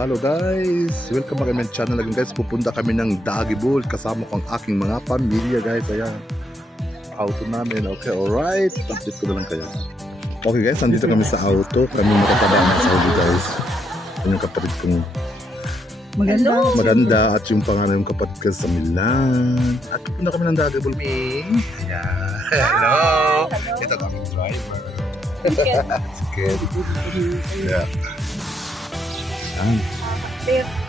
Hello guys! Welcome back to my channel again guys. Pupunta kami ng Dagibool kasama ko ang aking mga pamilya guys. Ayan, auto namin. Okay, alright. Update ko na lang kayo. Okay guys, nandito kami sa auto. Kami makataba na sa auto guys. Yung kapatid kong maganda at yung pangalan ng kapatid ko sa Milan. At pupunta kami ng Dagibool. Ayan. Hello! Ito ang aming driver. Sige. Yeah.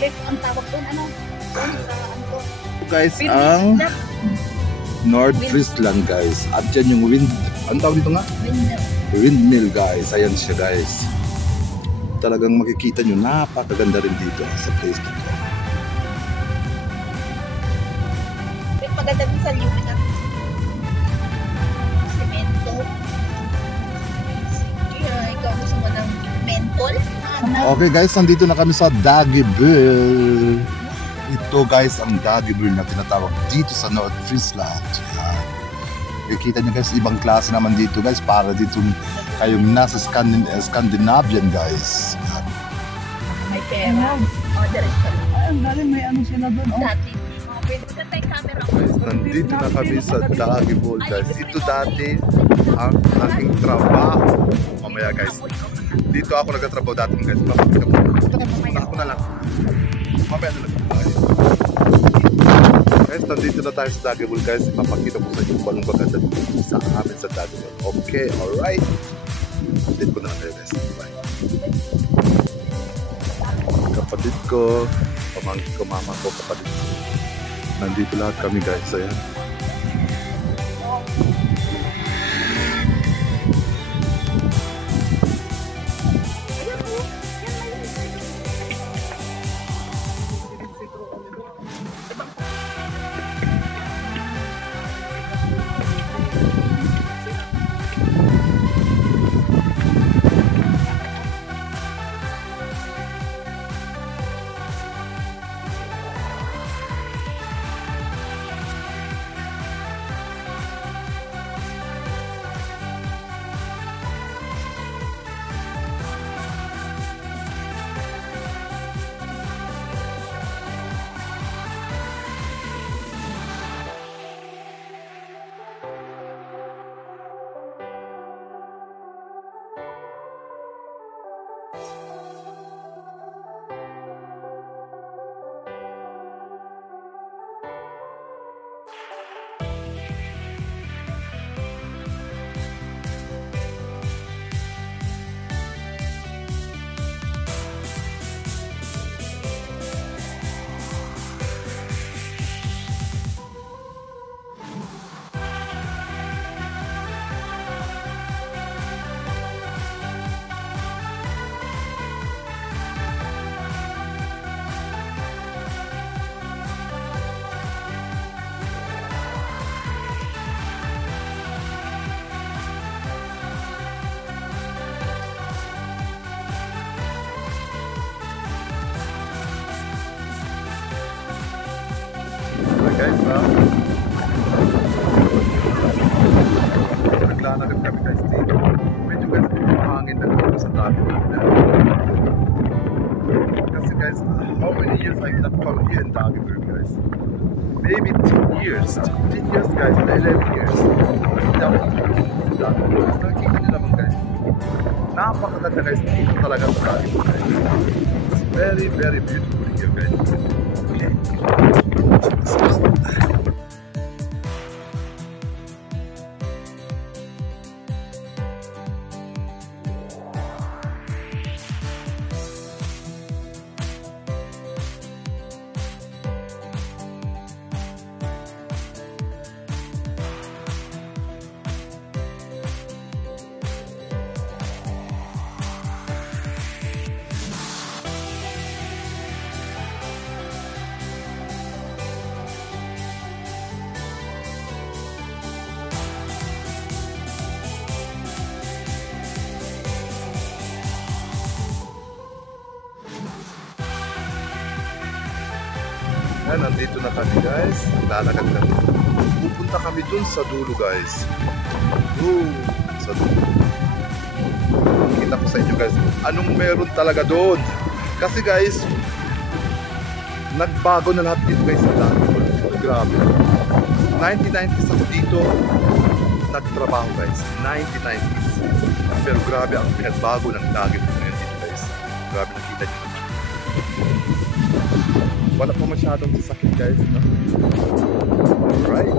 Lift ang tawag doon, ano? Guys, ang North Friesland guys. At dyan yung wind. Ang tawag dito nga? Windmill guys. Ayan siya guys. Talagang makikita nyo, napakaganda rin dito sa place dito. Maganda din sa lift na semento. Ikaw gusto mo ng mentol? Okay guys, nandito na kami sa Dagibool. Ito guys ang Dagibool na tinatawag dito sa North Friesland. Kikita nyo guys, ibang klase naman dito guys. Para dito kayong nasa Scandinavian guys. May pera. O, diretso. Ay, ang galing, may ano sila doon. Dati. Pwede ka tayong camera ko. Guys, nandito na kami sa Dagibool guys. Ito dati ang aking trabaho. Mamaya guys, dito ako nagtatrabaho dati guys. Papakita ko. Ako na lang. Mamaya na lang tayo. Guys, nandito na tayo sa Dagibool guys. Papakita ko sa inyo kung anong maganda dito sa amin sa Dagibool. Okay, alright. Update ko na lang kayo guys. Bye. Kapatid ko, pamangkin ko, mama ko, kapatid ko. Nandito lahat kami guys. Ayan. Guys, naglalakad kami guys dito. Medyo guys, mahangin na dito sa Dagibool. Kasi guys, how many years I've not come here in Dagibool guys? Maybe 10 years. 10 years guys, 11 years. Hindi ako sa Dagibool. Nakikita nyo naman guys. Napakaganda guys, dito talaga sa Dagibool guys. It's very, very beautiful here guys. Okay. Ayan, nandito na kami guys. Lalakad kami. Pupunta kami dun sa dulo guys. Sa dulo. Kita ko sa inyo guys. Anong meron talaga doon? Kasi guys, nagbago na lahat dito guys sa Dagibol. Grabe. 1990s ako dito nagtrabaho guys. 1990s. Pero grabe ang pinagbago ng Dagibol ngayon dito guys. Grabe, nakita nyo. Wala pa masyadong sasakit guys, no? Alright.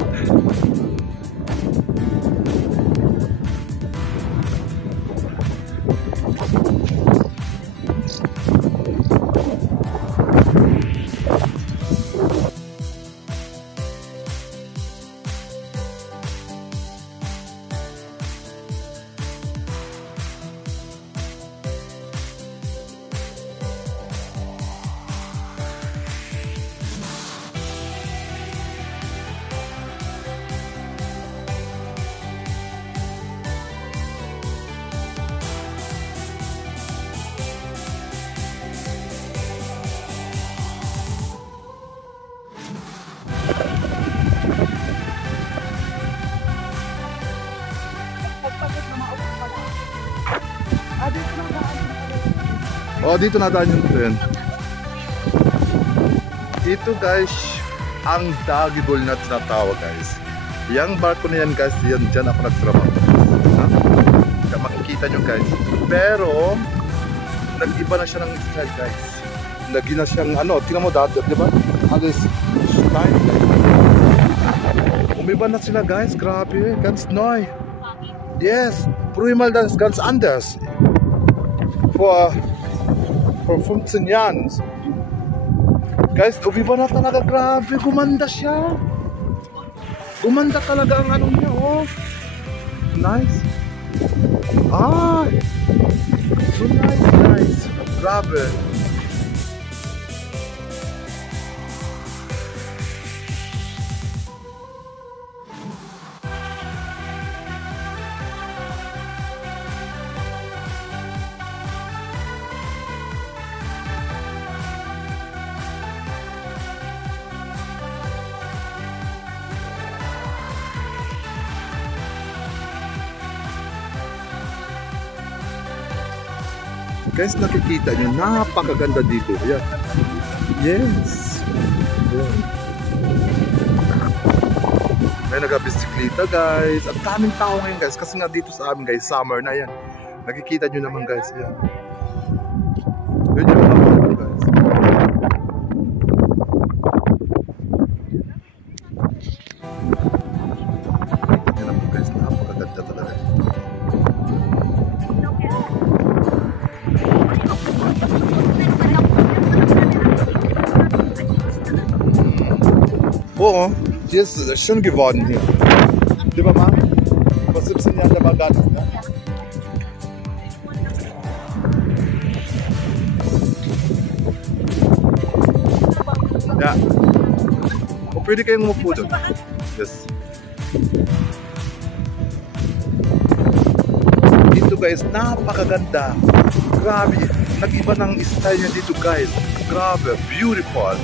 Oh, dito nadaan yung tren. Ito guys, ang Dagibol na tinatawag guys. Yang barko na yan guys, yan dyan ako nagtrabaho. Kaya makikita nyo guys. Pero, nag-iba na siya ng style guys. Naging na siyang ano, tingnan mo dati, di ba? Alis, style guys. Umiba na sila guys, grabe. Ganz neu. Yes, probier mal das ganz anders. Vor 15 Jahren. Guys, umiba na talaga, grabe. Gumanda siya. Gumanda talaga ang ano niya, oh. Nice. Ah, so nice. Grabe. Guys, nakikita nyo, napakaganda dito. Ayan. Yes. Ayan. May nagabisikleta guys. Ang daming tao ngayon guys. Kasi nga dito sa amin guys, summer na yan. Nakikita nyo naman guys. Ayan. Yun yung mga tao guys. Ayan naman guys, napakaganda talaga. Oh, hier ist schön geworden hier. Lieber Mann, vor 17 Jahren, da war gar nichts, ne? Ja. O pwede kayong umupo doon. Yes. Dito guys, napakaganda. Grabe. Nag-iba ng style niya dito guys. Grabe, beautiful.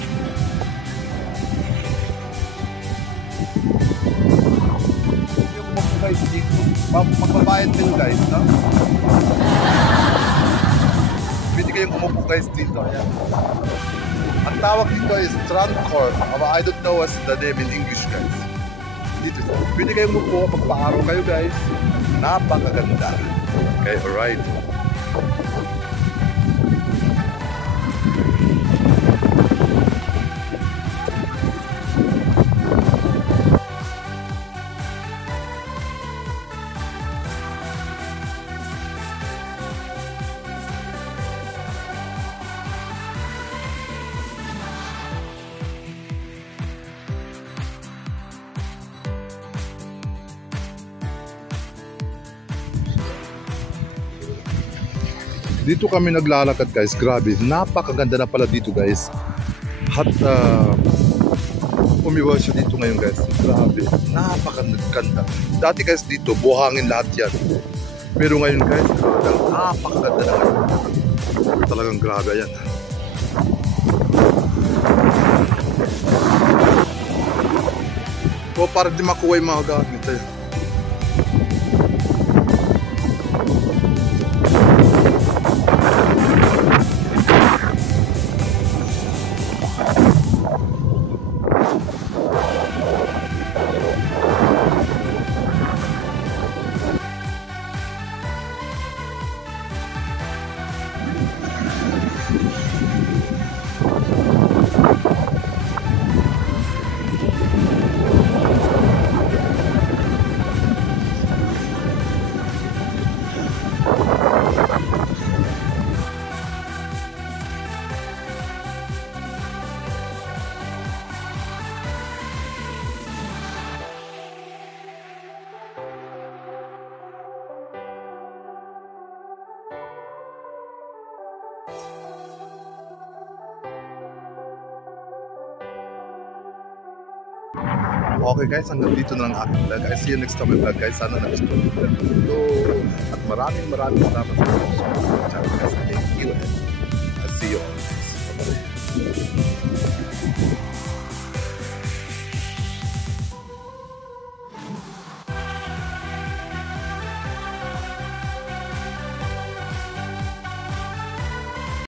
Guys, magbabayad kayo guys, no? Pwede kayong umupo guys dito. Ayan. Ang tawag dito is Strandkorb. I don't know what's the name in English guys. Dito. Pwede kayong umupo, magpaaraw kayo guys. Napakaganda. Okay, alright. Dito kami naglalakad guys, grabe, napakaganda na pala dito guys. At umiwa siya dito ngayon guys, grabe, napakaganda. Dati guys dito, buhangin lahat yan. Pero ngayon guys, napakaganda na ngayon. Talagang grabe yan. O para di makuha yung mga gamit tayo. Okay guys, hanggang dito na lang aking vlog. I see you next time vlog guys. Sana nagustuhan niyo yung vlog ito. At maraming salamat sa channel guys. Thank you and I'll see you all guys. Bye-bye.